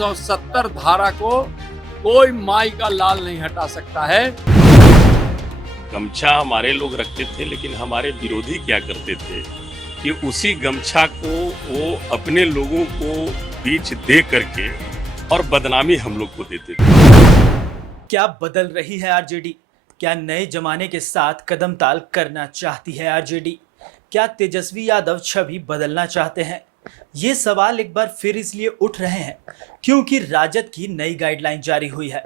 370 धारा को कोई माई का लाल नहीं हटा सकता है। गमछा हमारे लोग रखते थे, लेकिन हमारे विरोधी क्या करते थे कि उसी गमछा को वो अपने लोगों को बीच दे करके और बदनामी हम लोग को देते थे। क्या बदल रही है आरजेडी? क्या नए जमाने के साथ कदम ताल करना चाहती है आरजेडी? क्या तेजस्वी यादव छवि बदलना चाहते हैं? ये सवाल एक बार फिर इसलिए उठ रहे हैं क्योंकि राजद की नई गाइडलाइन जारी हुई है।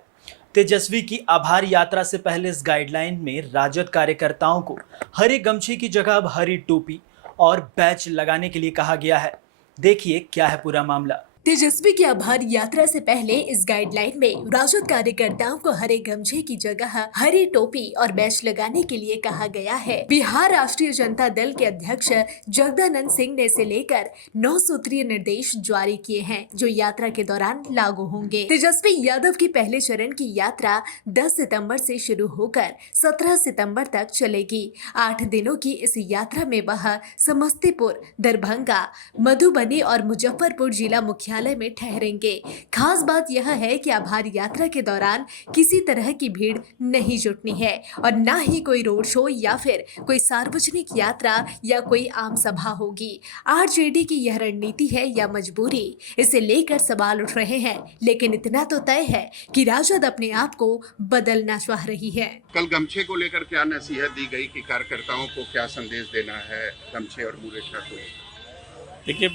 तेजस्वी की आभार यात्रा से पहले इस गाइडलाइन में राजद कार्यकर्ताओं को हरे गमछे की जगह अब हरी टोपी और बैच लगाने के लिए कहा गया है। देखिए क्या है पूरा मामला। तेजस्वी की आभार यात्रा से पहले इस गाइडलाइन में राजद कार्यकर्ताओं को हरे गमछे की जगह हरी टोपी और बैच लगाने के लिए कहा गया है। बिहार राष्ट्रीय जनता दल के अध्यक्ष जगदानंद सिंह ने इसे लेकर 9 सूत्रीय निर्देश जारी किए हैं जो यात्रा के दौरान लागू होंगे। तेजस्वी यादव की पहले चरण की यात्रा 10 सितंबर से शुरू होकर 17 सितंबर तक चलेगी। 8 दिनों की इस यात्रा में वह समस्तीपुर, दरभंगा, मधुबनी और मुजफ्फरपुर जिला मुख्यालय में ठहरेंगे। खास बात यह है कि आभार यात्रा के दौरान किसी तरह की भीड़ नहीं जुटनी है और न ही कोई रोड शो या फिर कोई सार्वजनिक यात्रा या कोई आम सभा होगी। आरजेडी की यह रणनीति है या मजबूरी, इसे लेकर सवाल उठ रहे हैं, लेकिन इतना तो तय है कि राजद अपने आप को बदलना चाह रही है। कल गमछे को लेकर क्या नसीहत दी गई कि कार्यकर्ताओं को क्या संदेश देना है गमछे और मुरेठा को? देखिए,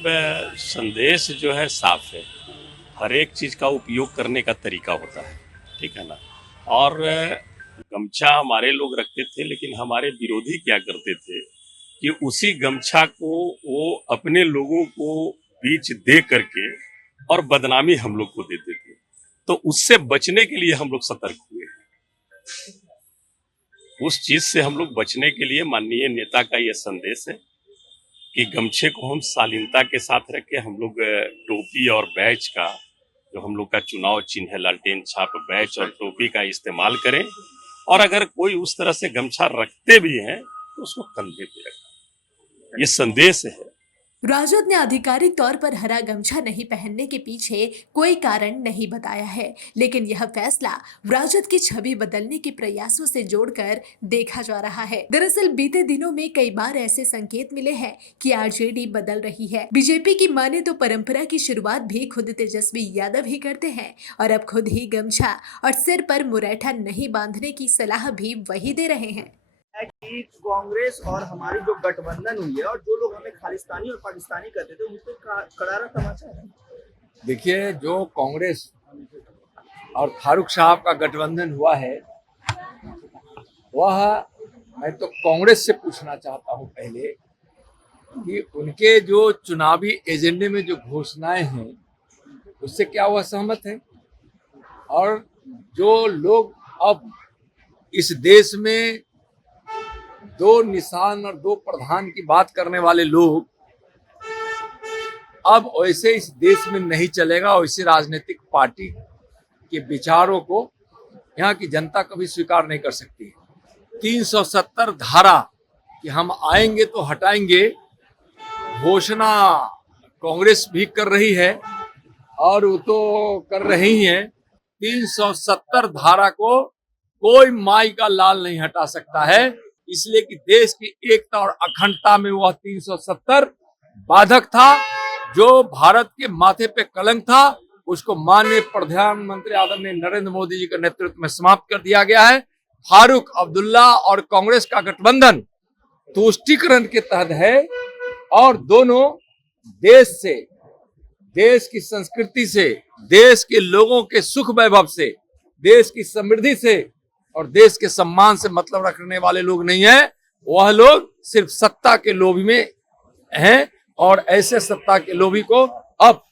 संदेश जो है साफ है। हर एक चीज का उपयोग करने का तरीका होता है, ठीक है ना। और गमछा हमारे लोग रखते थे, लेकिन हमारे विरोधी क्या करते थे कि उसी गमछा को वो अपने लोगों को बीच दे करके और बदनामी हम लोग को देते थे। तो उससे बचने के लिए हम लोग सतर्क हुए हैं। उस चीज से हम लोग बचने के लिए माननीय नेता का यह संदेश है कि गमछे को हम शालीनता के साथ रखें। हम लोग टोपी और बैच का, जो हम लोग का चुनाव चिन्ह है लालटेन छाप, बैच और टोपी का इस्तेमाल करें। और अगर कोई उस तरह से गमछा रखते भी हैं तो उसको कंधे पे रखें। ये संदेश है। राजद ने आधिकारिक तौर पर हरा गमछा नहीं पहनने के पीछे कोई कारण नहीं बताया है, लेकिन यह फैसला राजद की छवि बदलने के प्रयासों से जोड़कर देखा जा रहा है। दरअसल बीते दिनों में कई बार ऐसे संकेत मिले हैं कि आरजेडी बदल रही है। बीजेपी की माने तो परंपरा की शुरुआत भी खुद तेजस्वी यादव ही करते हैं और अब खुद ही गमछा और सिर पर मुरेठा नहीं बांधने की सलाह भी वही दे रहे हैं। कि कांग्रेस और हमारी जो गठबंधन हुई है और जो लोग हमें खालिस्तानी और पाकिस्तानी कहते थे उनको करारा तमाचा है। देखिए, जो कांग्रेस और फारूक साहब का गठबंधन हुआ है, वह मैं तो कांग्रेस से पूछना चाहता हूं पहले कि उनके जो चुनावी एजेंडे में जो घोषणाएं हैं उससे क्या वह सहमत है? और जो लोग अब इस देश में 2 निशान और 2 प्रधान की बात करने वाले लोग, अब वैसे इस देश में नहीं चलेगा। वैसे राजनीतिक पार्टी के विचारों को यहाँ की जनता कभी स्वीकार नहीं कर सकती है। 370 धारा कि हम आएंगे तो हटाएंगे, घोषणा कांग्रेस भी कर रही है और वो तो कर रही है। 370 धारा को कोई माई का लाल नहीं हटा सकता है, इसलिए कि देश की एकता और अखंडता में वह 370 बाधक था। जो भारत के माथे पे कलंक था, उसको माननीय प्रधानमंत्री आदरणीय नरेंद्र मोदी जी के नेतृत्व में समाप्त कर दिया गया है। फारूक अब्दुल्ला और कांग्रेस का गठबंधन तुष्टीकरण के तहत है और दोनों देश से, देश की संस्कृति से, देश के लोगों के सुख वैभव से, देश की समृद्धि से और देश के सम्मान से मतलब रखने वाले लोग नहीं है। वह लोग सिर्फ सत्ता के लोभी में हैं और ऐसे सत्ता के लोभी को अब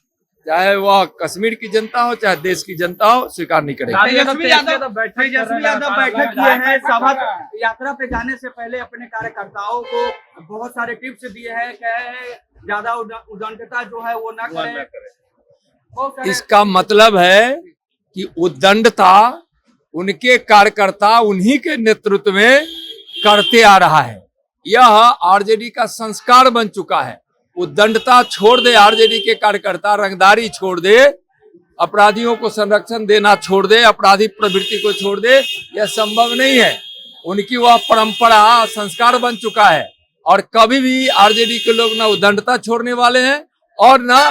चाहे वह कश्मीर की जनता हो चाहे देश की जनता हो स्वीकार नहीं करेगी। तेजस्वी यादव बैठक किए हैं। सभा यात्रा पे जाने से पहले अपने कार्यकर्ताओं को बहुत सारे टिप्स दिए हैं, कहे ज्यादा उद्दंडता जो है वो ना करें। इसका मतलब है कि उद्दंडता उनके कार्यकर्ता उन्हीं के नेतृत्व में करते आ रहा है। यह आरजेडी का संस्कार बन चुका है। उद्दंडता छोड़ दे आरजेडी के कार्यकर्ता, रंगदारी छोड़ दे अपराधियों को संरक्षण देना छोड़ दे, अपराधी प्रवृत्ति को छोड़ दे, यह संभव नहीं है। उनकी वह परंपरा संस्कार बन चुका है और कभी भी आरजेडी के लोग ना उद्दंडता छोड़ने वाले हैं और ना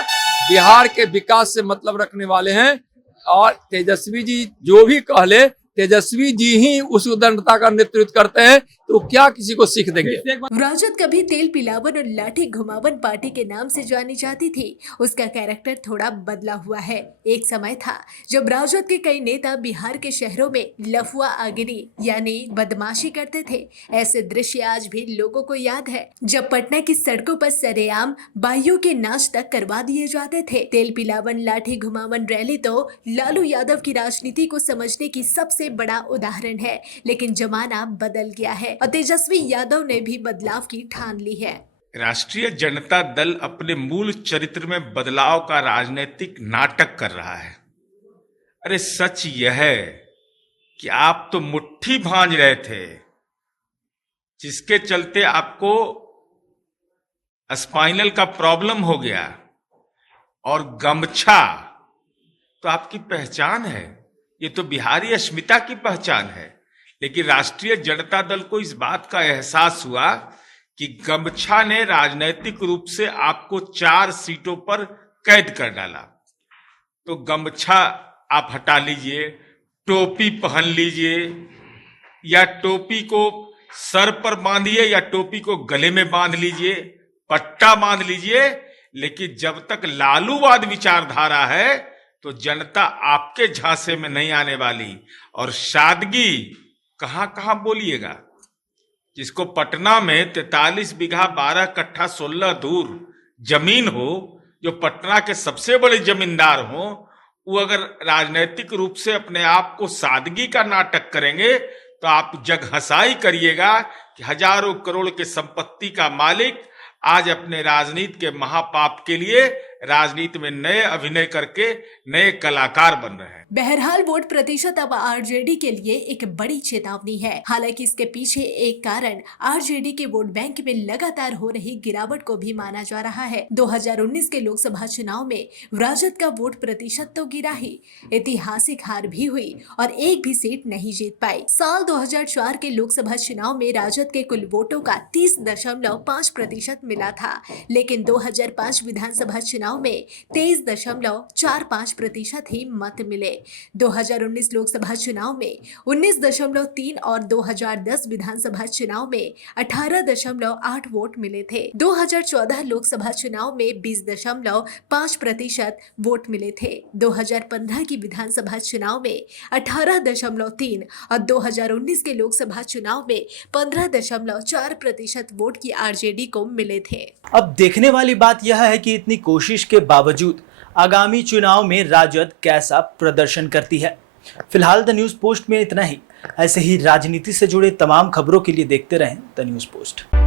बिहार के विकास से मतलब रखने वाले हैं। और तेजस्वी जी जो भी कह ले, तेजस्वी जी ही उस उद्दंडता का नेतृत्व करते हैं, तो क्या किसी को सीख देंगे। राजद कभी तेल पिलावन और लाठी घुमावन पार्टी के नाम से जानी जाती थी। उसका कैरेक्टर थोड़ा बदला हुआ है। एक समय था जब राजद के कई नेता बिहार के शहरों में लफुआ आगिरी यानी बदमाशी करते थे। ऐसे दृश्य आज भी लोगों को याद है, जब पटना की सड़कों पर सरेआम बाइयों के नाच तक करवा दिए जाते थे। तेल पिलावन लाठी घुमावन रैली तो लालू यादव की राजनीति को समझने की सबसे बड़ा उदाहरण है। लेकिन जमाना बदल गया है और तेजस्वी यादव ने भी बदलाव की ठान ली है। राष्ट्रीय जनता दल अपने मूल चरित्र में बदलाव का राजनीतिक नाटक कर रहा है। अरे सच यह है कि आप तो मुट्ठी भांज रहे थे, जिसके चलते आपको स्पाइनल का प्रॉब्लम हो गया, और गमछा तो आपकी पहचान है, ये तो बिहारी अस्मिता की पहचान है। लेकिन राष्ट्रीय जनता दल को इस बात का एहसास हुआ कि गमछा ने राजनीतिक रूप से आपको 4 सीटों पर कैद कर डाला। तो गमछा आप हटा लीजिए, टोपी पहन लीजिए, या टोपी को सर पर बांधिए या टोपी को गले में बांध लीजिए, पट्टा बांध लीजिए, लेकिन जब तक लालूवाद विचारधारा है तो जनता आपके झांसे में नहीं आने वाली। और सादगी कहां कहां बोलिएगा। जिसको पटना में 43 बीघा 12 कट्ठा 16 दूर जमीन हो, जो पटना के सबसे बड़े जमींदार हो, वो अगर राजनीतिक रूप से अपने आप को सादगी का नाटक करेंगे तो आप जग हंसाई करिएगा कि हजारों करोड़ के संपत्ति का मालिक आज अपने राजनीति के महापाप के लिए राजनीति में नए अभिनय करके नए कलाकार बन रहे हैं। बहरहाल वोट प्रतिशत अब आरजेडी के लिए एक बड़ी चेतावनी है। हालांकि इसके पीछे एक कारण आरजेडी के वोट बैंक में लगातार हो रही गिरावट को भी माना जा रहा है। 2019 के लोकसभा चुनाव में राजद का वोट प्रतिशत तो गिरा ही, ऐतिहासिक हार भी हुई और एक भी सीट नहीं जीत पाई। साल 2004 के लोकसभा चुनाव में राजद के कुल वोटों का 30.5% मिला था, लेकिन 2005 विधानसभा चुनाव में 23.45% ही मत मिले। 2019 लोकसभा चुनाव में 19.3 और 2010 विधानसभा चुनाव में 18.8 वोट मिले थे। 2014 लोकसभा चुनाव में 20.5% वोट मिले थे। 2015 की विधानसभा चुनाव में 18.3 और 2019 के लोकसभा चुनाव में 15.4% वोट की आरजेडी को मिले थे। अब देखने वाली बात यह है कि इतनी कोशिश के बावजूद आगामी चुनाव में राजद कैसा प्रदर्शन करती है। फिलहाल द न्यूज़ पोस्ट में इतना ही। ऐसे ही राजनीति से जुड़े तमाम खबरों के लिए देखते रहें द न्यूज़ पोस्ट।